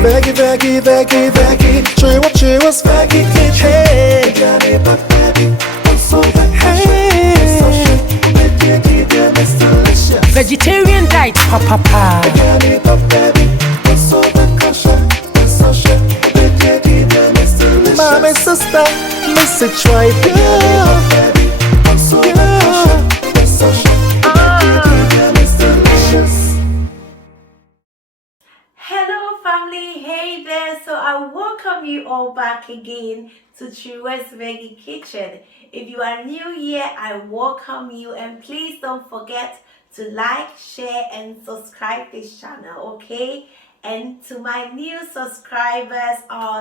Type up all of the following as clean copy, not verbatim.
Veggie, veggie, veggie, veggie. Cheers, veggie kitchen. Hey, Vegetarian diet, papa. Mommy, sister, miss it, try it. Hello family, hey there. So I welcome you all back again to Kyerewaa's Veggie Kitchen. If you are new here, I welcome you, and please don't forget to like, share and subscribe this channel, okay? And to my new subscribers,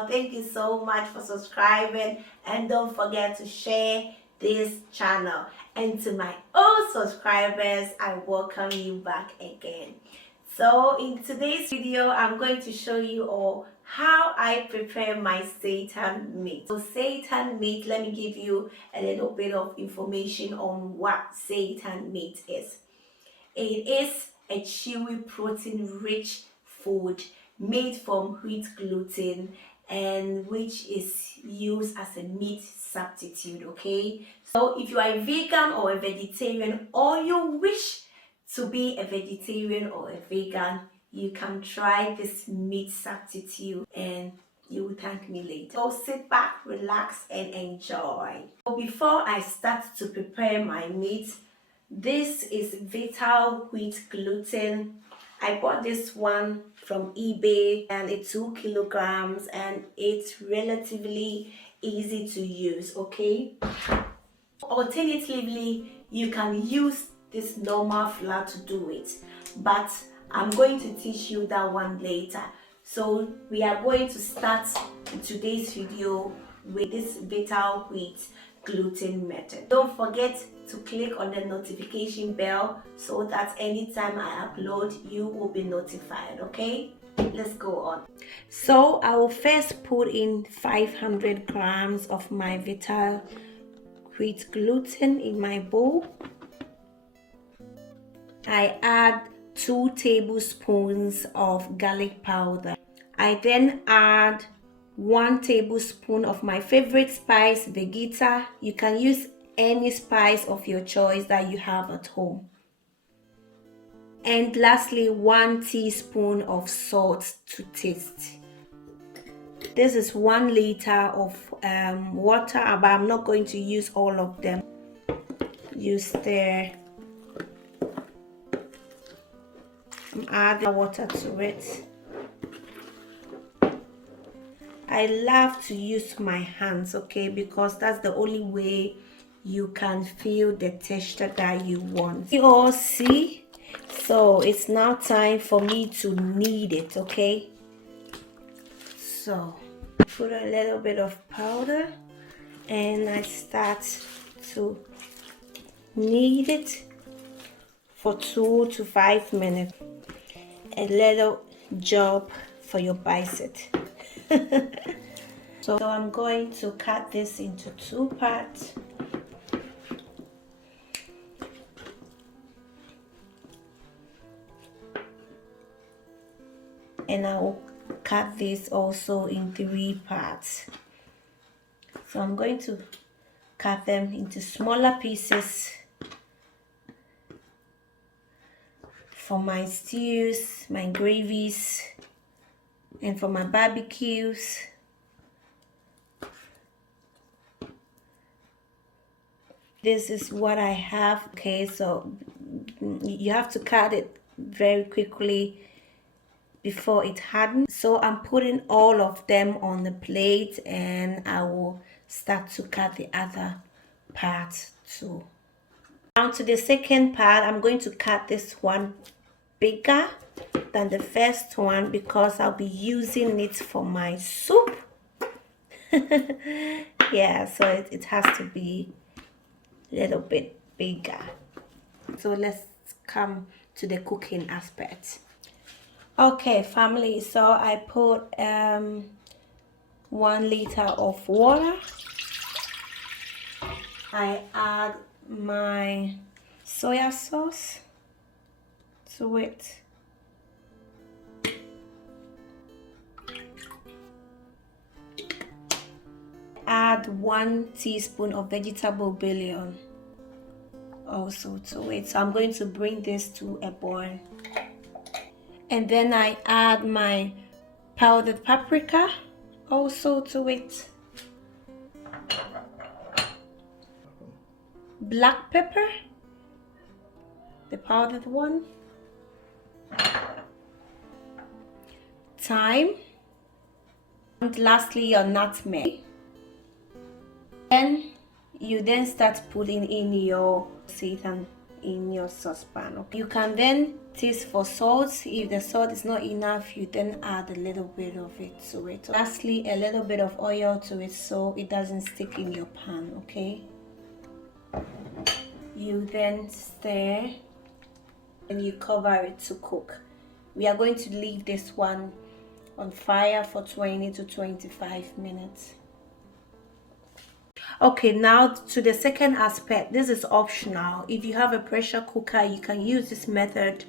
thank you so much for subscribing, and don't forget to share this channel. And to my old subscribers, I welcome you back again. So in today's video, I'm going to show you all how I prepare my seitan meat. So seitan meat, let me give you a little bit of information on what seitan meat is. It is a chewy, protein-rich food made from wheat gluten and which is used as a meat substitute, okay? So if you are a vegan or a vegetarian, or you wish to be a vegetarian or a vegan, you can try this meat substitute and you will thank me later. So sit back, relax and enjoy. So before I start to prepare my meat, this is Vital Wheat Gluten. I bought this one from eBay and it's 2 kilograms and it's relatively easy to use, okay? Alternatively, you can use this normal flour to do it, but I'm going to teach you that one later. So we are going to start today's video with this Vital Wheat Gluten method. Don't forget to click on the notification bell so that anytime I upload, you will be notified, okay? Let's go on. So I will first put in 500 grams of my Vital Wheat gluten in my bowl. I add 2 tablespoons of garlic powder. I then add 1 tablespoon of my favorite spice, Vegeta. You can use any spice of your choice that you have at home. And lastly, 1 teaspoon of salt to taste. This is 1 liter of water, but I'm not going to use all of them. You stir. I'm adding water to it. I love to use my hands, okay, because that's the only way you can feel the texture that you want. You all see? So it's now time for me to knead it, okay? So put a little bit of powder and I start to knead it for 2 to 5 minutes. A little job for your bicep. So I'm going to cut this into 2 parts. And I will cut this also in 3 parts. So I'm going to cut them into smaller pieces for my stews, my gravies, and for my barbecues. This is what I have, okay? So you have to cut it very quickly before it hardens. So I'm putting all of them on the plate and I will start to cut the other part too. Now to the second part, I'm going to cut this one bigger than the first one because I'll be using it for my soup. Yeah, so it has to be a little bit bigger. So let's come to the cooking aspect. Okay family, so I put 1 liter of water. I add my soy sauce to it. add 1 teaspoon of vegetable bouillon also to it. So I'm going to bring this to a boil. And then I add my powdered paprika also to it. Black pepper, the powdered one. Thyme. And lastly, your nutmeg. Then you start putting in your seitan in your saucepan. Okay? You can then taste for salt. If the salt is not enough, you then add a little bit of it to it. Lastly, a little bit of oil to it so it doesn't stick in your pan. Okay. You then stir and you cover it to cook. We are going to leave this one on fire for 20 to 25 minutes. Okay, now to the second aspect. This is optional. If you have a pressure cooker, you can use this method,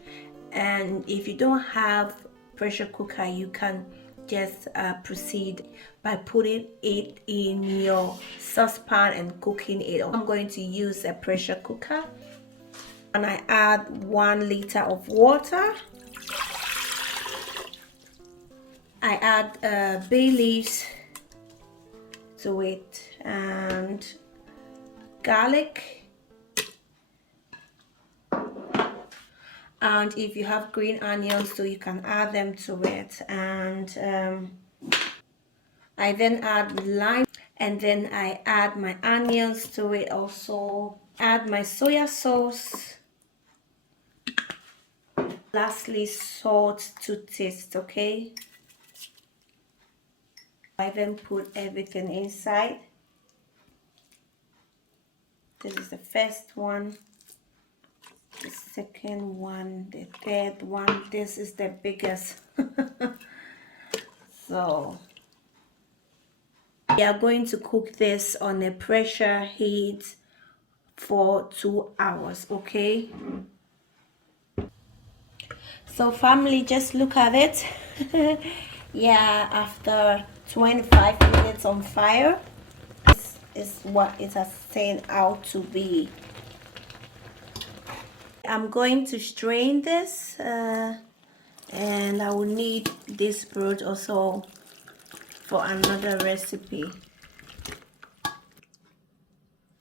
and if you don't have pressure cooker, you can just proceed by putting it in your saucepan and cooking it. I'm going to use a pressure cooker, and I add 1 liter of water. I add bay leaves to it and garlic, and if you have green onions, so you can add them to it. And I then add lime, and then I add my onions to it also. Add my soy sauce. Lastly, salt to taste. Okay, I then put everything inside. This is the first one, the second one, the third one. This is the biggest. So we are going to cook this on a pressure heat for 2 hours. Okay, so family, just look at it. Yeah, after 25 minutes on fire, this is what it has turned out to be. I'm going to strain this, and I will need this broth also for another recipe.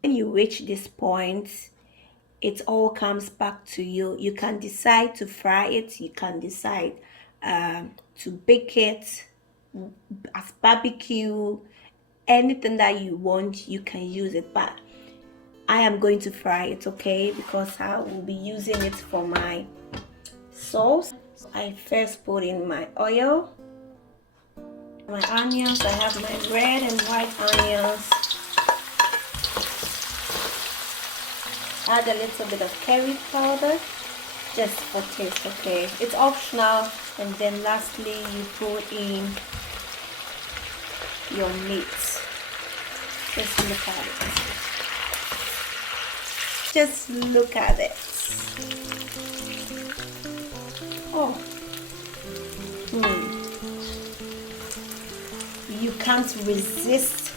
When you reach this point, it all comes back to you. You can decide to fry it, you can decide to bake it as barbecue, anything that you want, you can use it, but I am going to fry it, okay, because I will be using it for my sauce. I first put in my oil, my onions. I have my red and white onions. Add a little bit of curry powder just for taste. Okay, it's optional. And then lastly, you put in your meat. Just look at it. Just look at it. Oh, you can't resist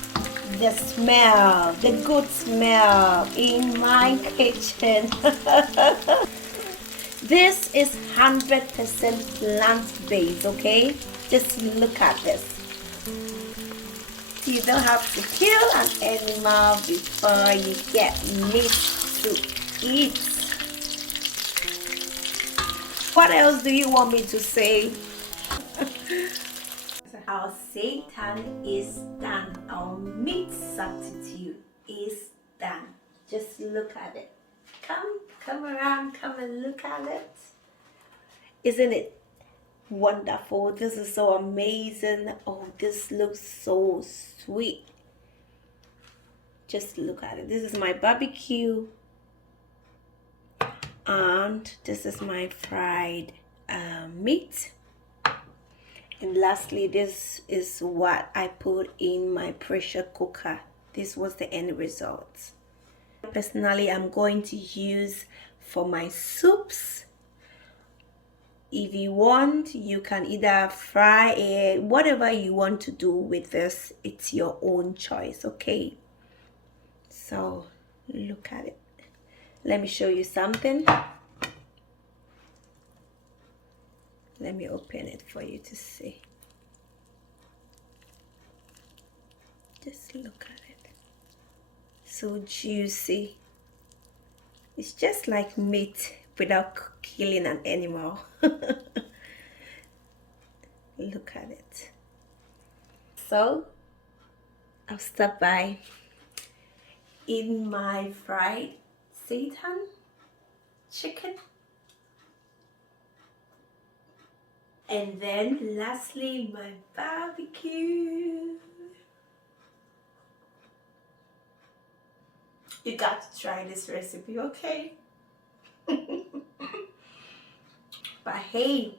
the smell, the good smell in my kitchen. This is 100% plant-based, okay? Just look at this. You don't have to kill an animal before you get meat to eat. What else do you want me to say? Our seitan is done. Our meat substitute is done. Just look at it. Come around, come and look at it. Isn't it wonderful? This is so amazing. Oh, this looks so sweet. Just look at it. This is my barbecue, and this is my fried meat. And lastly, this is what I put in my pressure cooker. This was the end result. Personally, I'm going to use for my soups If you want, you can either fry it, whatever you want to do with this, it's your own choice, okay? So look at it. Let me show you something. Let me open it for you to see. Just look at it. So juicy. It's just like meat without killing an animal. Look at it. So I'll start by eating my fried seitan chicken. And then lastly, my barbecue. You got to try this recipe, okay? But hey,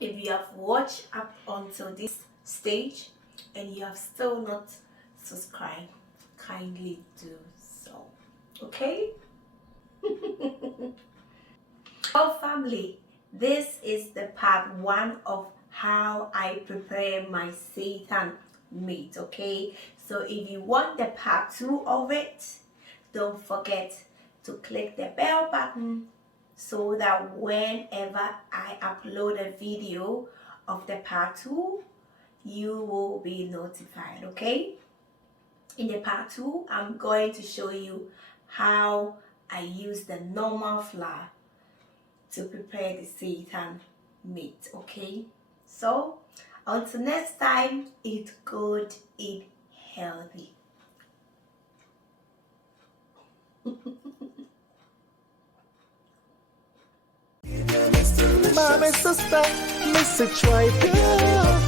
if you have watched up until this stage and you have still not subscribed, kindly do so, okay? Oh family, this is the part 1 of how I prepare my seitan meat, okay? So if you want the part 2 of it, don't forget to click the bell button so that whenever I upload a video of the part 2, you will be notified, okay? In the part 2, I'm going to show you how I use the normal flour to prepare the seitan meat, okay? So until next time, eat good, eat healthy. My sister, miss it right there.